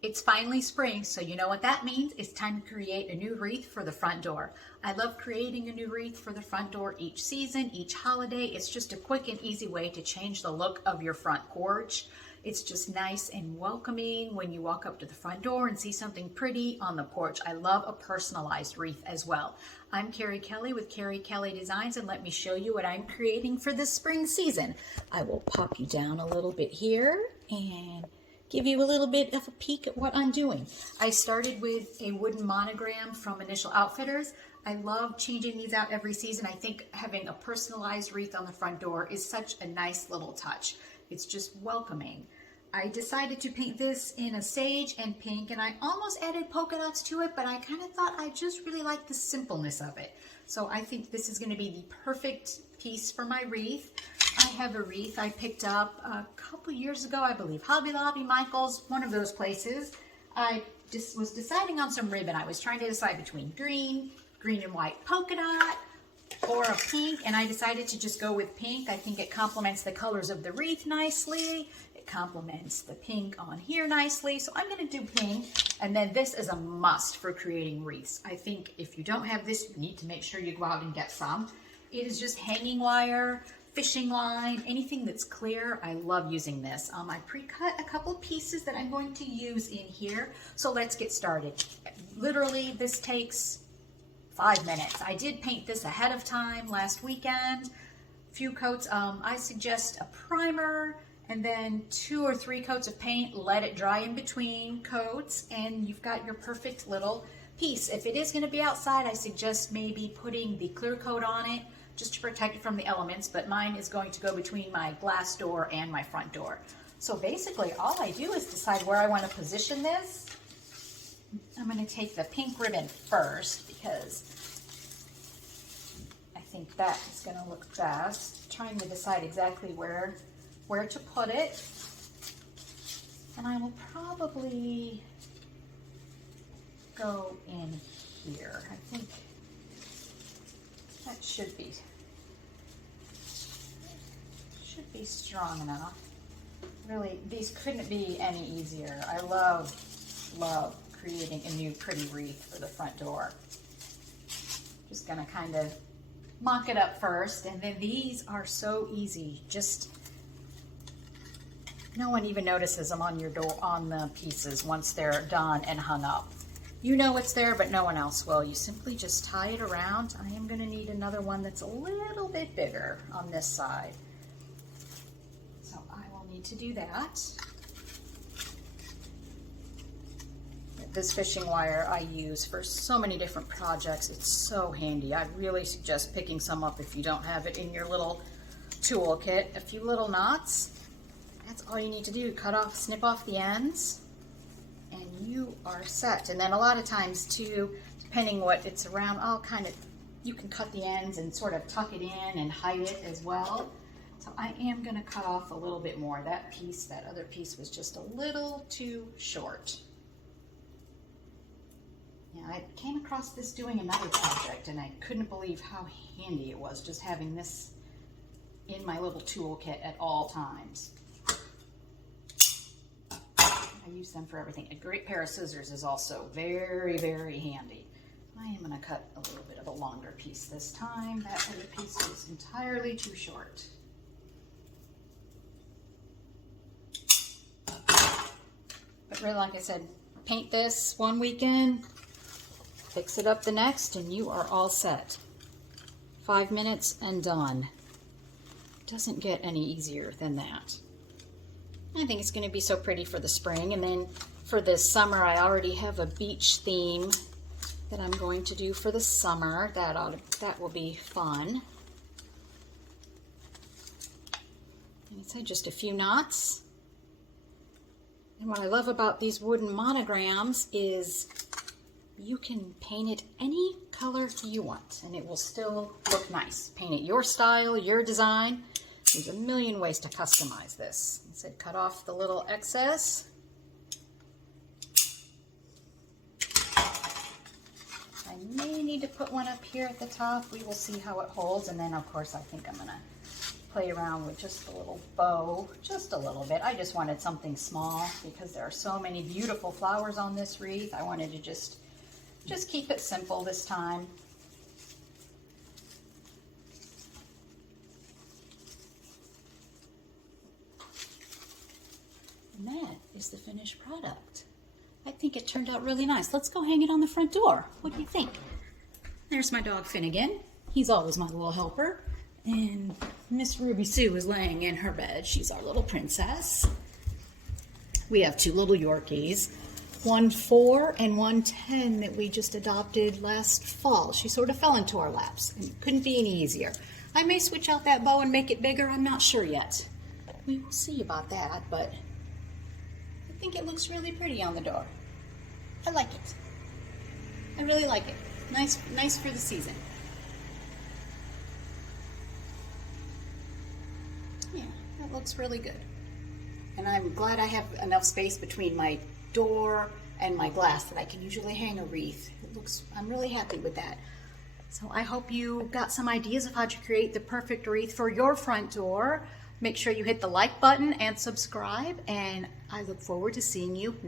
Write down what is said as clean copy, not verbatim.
It's finally spring, so you know what that means. It's time to create a new wreath for the front door. I love creating a new wreath for the front door each season, each holiday. It's just a quick and easy way to change the look of your front porch. It's just nice and welcoming when you walk up to the front door and see something pretty on the porch. I love a personalized wreath as well. I'm Carrie Kelly with Carrie Kelly Designs, and let me show you what I'm creating for this spring season. I will pop you down a little bit here and give you a little bit of a peek at what I'm doing. I started with a wooden monogram from Initial Outfitters. I love changing these out every season. I think having a personalized wreath on the front door is such a nice little touch. It's just welcoming. I decided to paint this in a sage and pink, and I almost added polka dots to it, but I kind of thought I just really like the simpleness of it. So I think this is going to be the perfect piece for my wreath. I have a wreath I picked up a couple years ago, I believe. Hobby Lobby, Michael's, one of those places. I just was deciding on some ribbon. I was trying to decide between green and white polka dot, or a pink, and I decided to just go with pink. I think it complements the colors of the wreath nicely. It complements the pink on here nicely. So I'm going to do pink, and then this is a must for creating wreaths. I think if you don't have this, you need to make sure you go out and get some. It is just hanging wire, fishing line, anything that's clear. I love using this. I pre-cut a couple pieces that I'm going to use in here. So let's get started. Literally, this takes 5 minutes. I did paint this ahead of time last weekend. A few coats. I suggest a primer and then 2 or 3 coats of paint. Let it dry in between coats, and you've got your perfect little piece. If it is going to be outside, I suggest maybe putting the clear coat on it, just to protect it from the elements, but mine is going to go between my glass door and my front door. So basically all I do is decide where I want to position this. I'm going to take the pink ribbon first because I think that is going to look best. Trying to decide exactly where to put it. And I will probably go in here. I think that should be strong enough. Really, these couldn't be any easier. I love creating a new pretty wreath for the front door. Just gonna kind of mock it up first, and then these are so easy. Just no one even notices them on your door, on the pieces once they're done and hung up. You know it's there, but no one else will. You simply just tie it around. I am going to need another one that's a little bit bigger on this side. So I will need to do that. This fishing wire I use for so many different projects. It's so handy. I really suggest picking some up if you don't have it in your little tool kit. A few little knots. That's all you need to do. Cut off, snip off the ends, and you are set. And then a lot of times too, depending what it's around, you can cut the ends and sort of tuck it in and hide it as well. So I am going to cut off a little bit more. That other piece was just a little too short. Yeah, I came across this doing another project, and I couldn't believe how handy it was just having this in my little tool kit at all times. I use them for everything. A great pair of scissors is also very, very handy. I am going to cut a little bit of a longer piece this time. That other piece was entirely too short. But really, like I said, paint this one weekend, fix it up the next, and you are all set. 5 minutes and done. Doesn't get any easier than that. I think it's going to be so pretty for the spring. And then for this summer, I already have a beach theme that I'm going to do for the summer. That will be fun. And it's just a few knots. And what I love about these wooden monograms is you can paint it any color you want, and it will still look nice. Paint it your style, your design. There's a million ways to customize this. I said cut off the little excess. I may need to put one up here at the top. We will see how it holds, and then of course I think I'm gonna play around with just a little bow, just a little bit. I just wanted something small because there are so many beautiful flowers on this wreath. I wanted to just keep it simple this time. And that is the finished product. I think it turned out really nice. Let's go hang it on the front door. What do you think? There's my dog Finnegan. He's always my little helper. And Miss Ruby Sue is laying in her bed. She's our little princess. We have two little Yorkies, one 4 and one 10 that we just adopted last fall. She sort of fell into our laps and it couldn't be any easier. I may switch out that bow and make it bigger. I'm not sure yet. We will see about that, but I think it looks really pretty on the door. I like it. I really like it. Nice for the season. Yeah, that looks really good. And I'm glad I have enough space between my door and my glass that I can usually hang a wreath. I'm really happy with that. So I hope you got some ideas of how to create the perfect wreath for your front door. Make sure you hit the like button and subscribe, and I look forward to seeing you